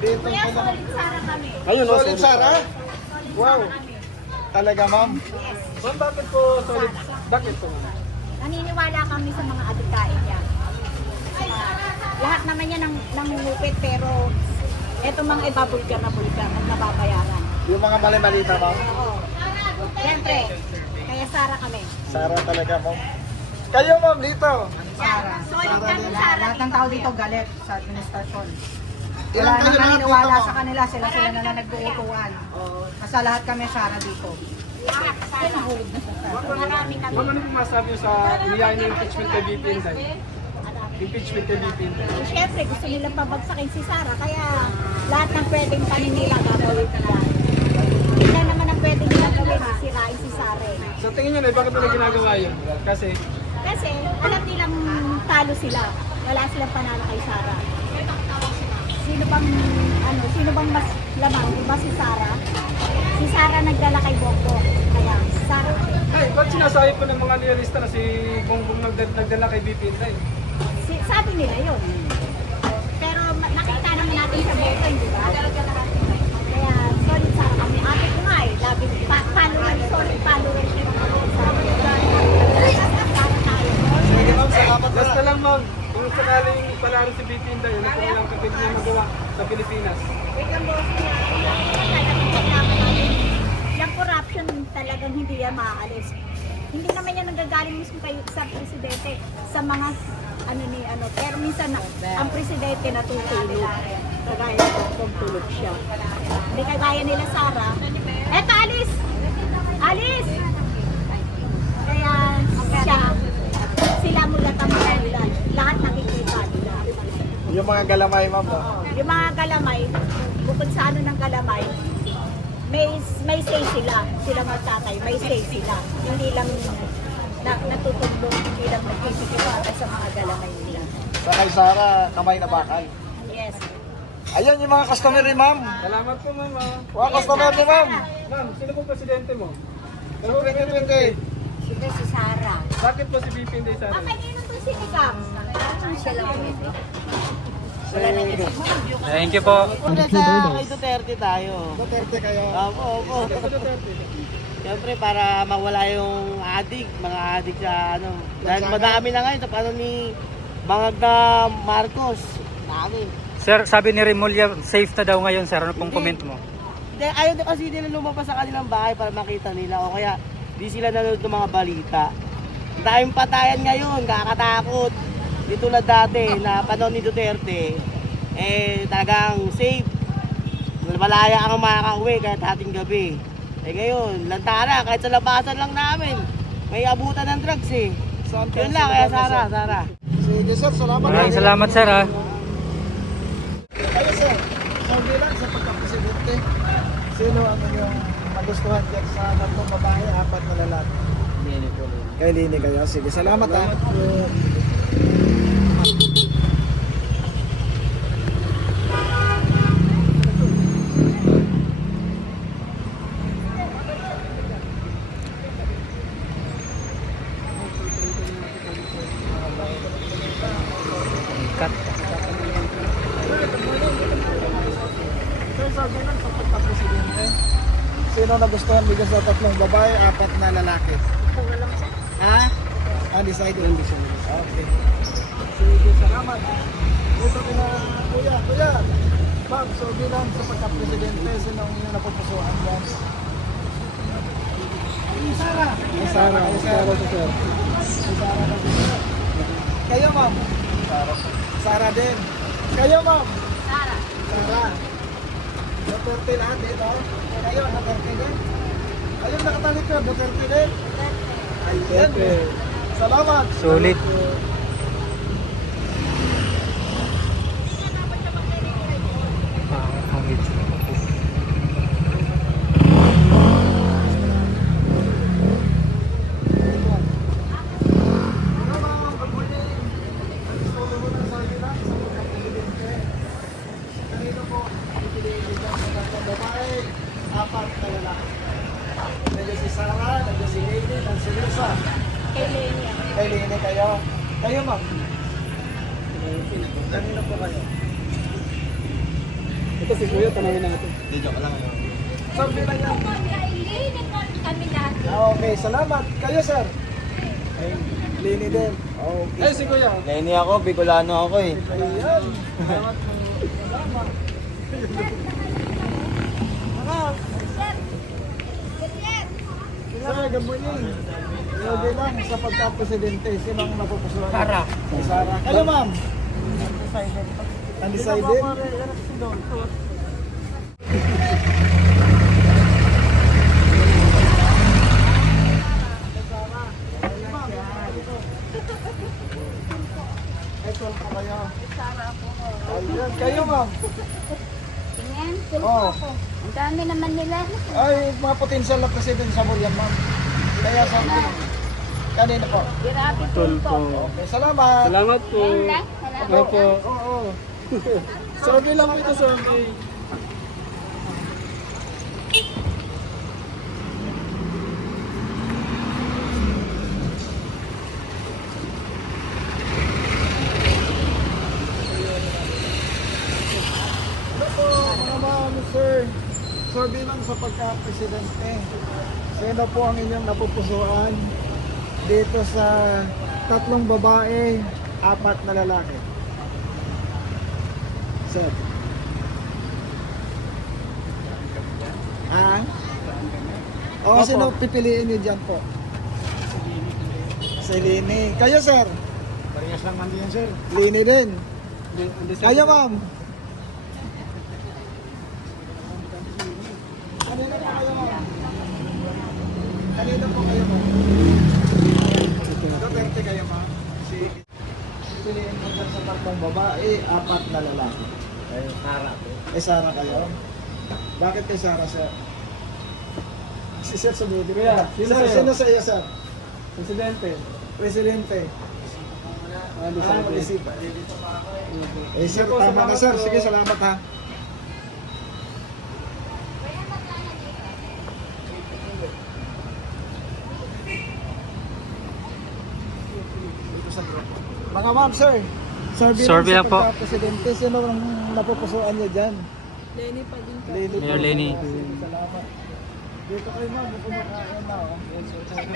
Dito Kuya, po. solid Sara kami. Ayun, no, Solid Sara? Wow. Kami. Talaga, ma'am. Yes. Ma'am, bakit po solid? Bakit po? Naniniwala kami sa mga adikain niya. Lahat naman niya nangungupit pero eto mga ibabulgar na bulgar at nababayaran. Yung mga mali-malita, ma'am. Oo. Siyempre, kaya Sara kami. Sara talaga, ma'am. Kayo, ma'am, dito. Sara. Solid kami Sara. Lahat ng tao dito galit sa administrasyon. Ilan Wala kayo nang lahat naniniwala dito, sa ma'am? kanila, sila na lang nag-uutuan. Basta lahat kami Sara dito. Lahat Sara. Marami kami. Ma'am, ano po masabi sa niyayin ng impeachment kay VP Inday? Impeachment kay VP Inday. Siyempre, gusto nilang pabagsakin si Sara, kaya lahat ng pwedeng tanin nila gagawin nila. Hindi naman ang pwede nila gawin, sirain si Sara. Sa tingin niyo na, bakit nila ginagawa yun? Kasi, Kasi alam nilang talo sila, wala silang panalo kay Sara. Sino bang mas lamang, di ba si Sara? Si Sara nagdala kay Bongbong, kaya si Sara. ay, ba't sinasabi po ng mga realista na si Bongbong nagdala kay VP Inday? Sabi nila yun. Pero nakita naman natin sa boto, di ba? Kaya solid Sara kami. Ate ko nga laging follower, solid follower siya ng mga Sara tayo. Sige, ma'am, salamat Basta pala. lang ma'am, kung sakaling palaro si VP Inday, ano po yung kapit niya magawa sa Pilipinas? Wait lang, boss. Yung corruption talagang hindi yan maaalis. Hindi naman yan nanggagaling mismo kayo sa presidente, sa mga pero minsan ang presidente natutulog. Kagaya kung tulog siya. Hindi kagaya nila Sara. Eto, alis! Alis! Kaya sila mula tamang nila. Lahat nakikita nila. Yung mga galamay, ma'am, no? Yung mga galamay, bukod sa ng galamay, may say sila. Sila magtatay, may say sila. Hindi lang natutulog, hindi lang nagkikipagpatay sa mga galamay nila. Sa kay Sara, kamay na bakal. Yes. Ayan yung mga customer ni ma'am. Salamat po ma'am. Mga customer ni ma'am. Ma'am, sino po presidente mo? 2020. Siyempre si Sara. Bakit po si VP Inday sa atin? Kanino to si Nikam? Siya lang pwede. Thank you po. Una sa kay Duterte tayo. Duterte kayo. Opo. Siyempre para mawala yung mga adik sa ano. Dahil madami na ngayon, paano ni Magda Marcos. Dami. Sir, sabi ni Remulla, safe na daw ngayon, sir. Ano pong comment mo? Ayaw din kasi nila lumabas sa kanilang bahay para makita nila. O kaya di sila nanonood ng mga balita. Daming patayan ngayon, kakatakot. Di tulad dati na panahon ni Duterte, talagang safe. Malaya ang makakauwi kahit ating gabi. Ngayon, lantara, kahit sa labasan lang namin, may abutan ng drugs eh. Yun lang, kaya Sara. Sige, sir, salamat. Maraming salamat, sir, ha. Kayo, sir, sa bilang sa pagkapresidente, sino ang inyong magustuhan dyan sa tatlong babae, apat na lalaki? Kay Lini kayo. Sige, salamat, ha. Cut. Sir, sa bilang sa pagkapresidente, sino nagustuhan bigyan sa tatlong babae, apat na lalaki? Ha? Undecided. Okay. Sige, salamat. Dito kina Kuya. Ma'am, so bilang sa pagka-presidente, sino ang inyong napupusuan dyan? Sara. Sara si sir. Sara na si sir. Kayo, ma'am? Sara din. Kayo, ma'am? Sara. Duterte lahat dito. Kayo, Duterte din. Ayun, nakatalik ka, Duterte din. Ayun. Salamat. Sulit. Apat na lalaki. Nandiyan si Sara, nandiyan si Lady, nandiyan si Lisa. Kay Lini kayo. Kayo, ma'am. Kanino po kayo? Nandito si Kuya, tanongin natin. Sir, bilang yan. Kami lahat. Okay, salamat. Kayo, sir? Lini din. Okay. Eh, si Kuya. Lenny ako, Bicolano ako eh. Ayan. Salamat po. Salamat. Sir, good morning. Hindi lang sa pagka-presidente, sino ang napupusuan? Sara. Si Sara. Kayo, ma'am? Undecided? Ito po kayo. Ayun. Kayo, ma'am? Tingnan, Oo. ang dami naman nila. Ay, mga potential na presidente sa Murian, ma'am. Kaya sabi, kanina po. Grabe po. Okay, salamat. Salamat po. Ngayon lang, salamat. Opo. Oo. Survey lang po ito, survey. Ano po, mga ma'am, sir? Survey lang sa pagka-presidente. Sino po ang inyong napupusuan dito sa 3 babae, 4 na lalaki? Sir. Ha? O, sino pipiliin niyo dyan po? Si Lini. Kayo, sir? Parehas lang man din, sir. Lini din. Kayo, ma'am? Kanina po kayo, ma'am? Kanina po kayo, ma'am? Duterte kayo, ma'am? Piliin mo dyan sa 3 babae, 4 na lalaki. Sara. Sara kayo? Bakit kay Sara, sir? Si Sir Sumidi. Kuya, sino kayo? Sino sa iyo, sir? Presidente. Presidente. Undecided. Mag-isip. Sir, tama na, sir. Sige, salamat, ha. Mga ma'am, sir. Survey lang po. Presidente, sino ang napupusuan niyo dyan? Lenny pa din ka. Mayor Lenny. Salamat. Dito kayo, ma'am. Kumakain na, oh.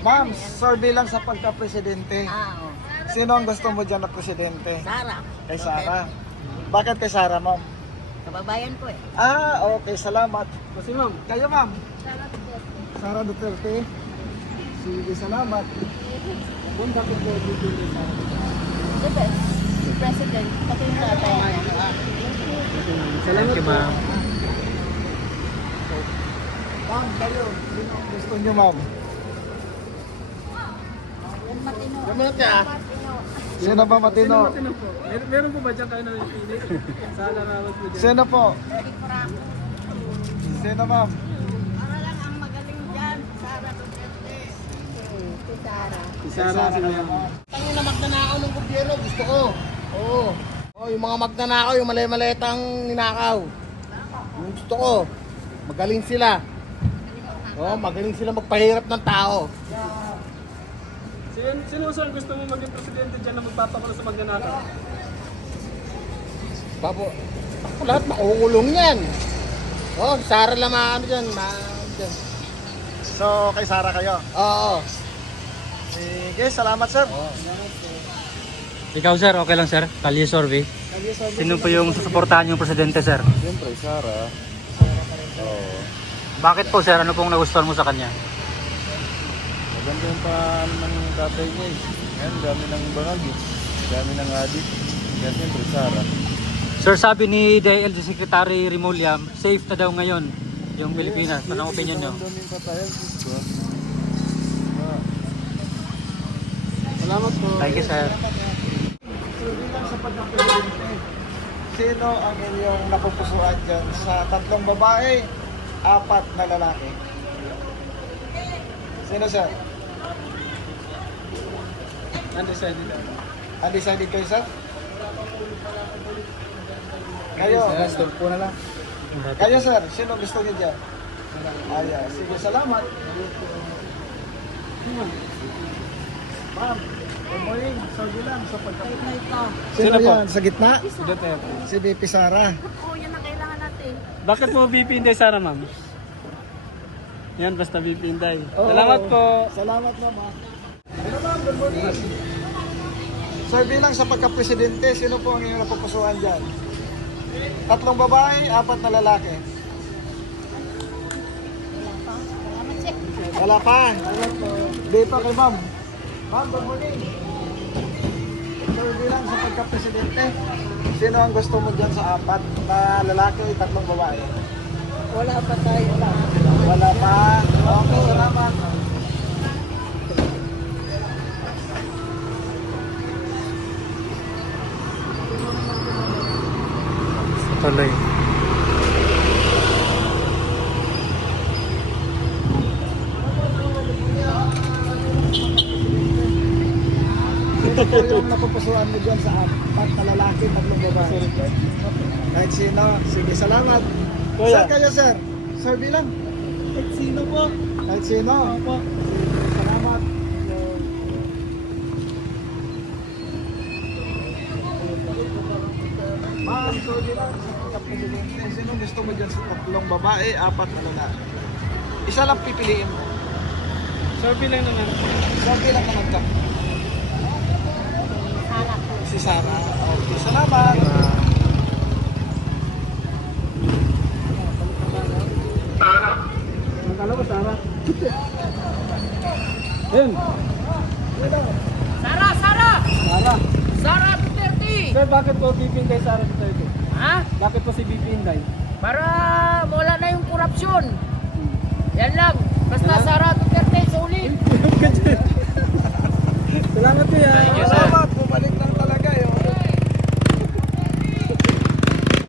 Ma'am, survey lang sa pagka-presidente. Oo. Sino ang gusto mo dyan na presidente? Sara. Kay Sara. Bakit kay Sara, ma'am? Kababayan ko eh. Ah, okay. Salamat. Kasi ma'am, Kayo, ma'am? Sara Duterte. Sige, salamat. ma'am, bakit po pipili sa Diba? Si President, pati yung tatay niya. Thank you, ma'am. Ma'am, kayo. Sino ang gusto niyo, ma'am? Yan matino. Sino ba matino? Sino po? Meron po ba dyan kayo na pipili? Sana rawat po dyan. Sino po? Sino, ma'am? Para lang ang magaling dyan, Sara Duterte. Si Sara. Si Sara, si ma'am. Ang na magnanakaw ng gobyerno, gusto ko. Oo. Oh, yung mga magnanakaw, yung malay-maletang ninakaw. Yung gusto ko. Magaling sila. Oh, magaling sila magpahirap ng tao. Sino sir gusto mo maging presidente dyan na magpapakulo sa magnanakaw? Babo, ako lahat makukulong yan. Oh, Sara lang ano dyan. Dyan. So, kay Sara kayo. Oo. Sige, salamat, sir. Ikaw, sir, okay lang, sir? Kalye survey. Sino po yung susuportahan yung presidente, sir? Siyempre, Sara. Oo. Bakit po, sir? Ano pong nagustuhan mo sa kanya? Maganda yung paano ng tatay niya eh. Yan, dami ng bangagi. Dami ng adik. Yan, siyempre, Sara. Sir, sabi ni DILG Secretary Remulla, safe na daw ngayon yung Pilipinas. Anong opinion nyo? Ang daming patayan. Gusto. Salamat po. Thank you, sir. So, bilang sa pagka-presidente, sino ang inyong napupusuan dyan sa 3 babae, 4 na lalaki? Sino, sir? Undecided. Undecided kayo, sir? Kayo? Stop po na lang. Kayo, sir? Sino gusto niyo dyan? Ayan. Sige, salamat. Ma'am, good morning. Sorry lang sa pagka-presidente. Sino Sino po? yan? Sa gitna? Duterte. Si VP Sara. Oo, yan ang kailangan natin. Bakit po VP Inday Sara, ma'am? Yan, basta VP Inday. Oo. Salamat po. Salamat naman. Ano ma'am, good morning. Sir, bilang sa pagka-presidente, sino po ang inyong napupusuan dyan? 3 babae, 4 na lalaki. Wala pa. Di pa kay ma'am. Ma'am, good morning. Sir, bilang sa pagka-presidente, sino ang gusto mo dyan sa 4 na lalaki o 3 babae? Wala pa tayo. Wala pa. Okay, salamat. Tuloy. Sino po yung napupusuan mo dyan sa 4 na lalaki, 3 babae? Kahit sino. Sige, salamat. Kuya. Saan kayo, sir? Sir, bilang. Kahit sino po. Kahit sino. Opo. Sige, salamat. Ma'am, so bilang sa pagka-presidente, sino gusto mo dyan sa 3 babae, 4 na lalaki? Isa lang pipiliin mo. Survey lang naman. So, bilang naman ka? Si Sarah. Okay, salamat. Akala ko Sara. Yun. Sara! Sara! Sara. Sara Duterte! Sir, bakit po VP Inday Sara Duterte? Ha? Bakit po si VP Inday? Para wala na yung korupsyon. Yan lang. Basta Sara Duterte, sulit. Salamat kuya. Thank you, sir. Salamat.